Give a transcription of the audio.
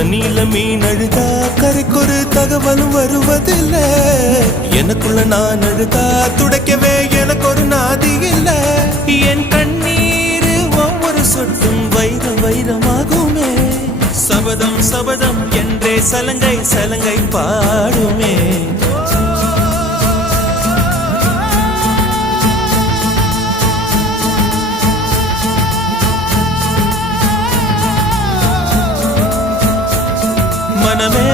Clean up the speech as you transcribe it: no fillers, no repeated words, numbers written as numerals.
தண்ணியில மீன் அழுதா கரைக்கொரு தகவலும் வருவதில்லை. எனக்குள்ள நான் அழுதா துடைக்கவே எனக்கு ஒரு நாதி இல்லை. என் கண்ணீர் ஒவ்வொரு சொட்டும் வைரம் வைரமாகுமே. சபதம் சபதம் என்றே சலங்கை சலங்கை பாடுமே. மனமே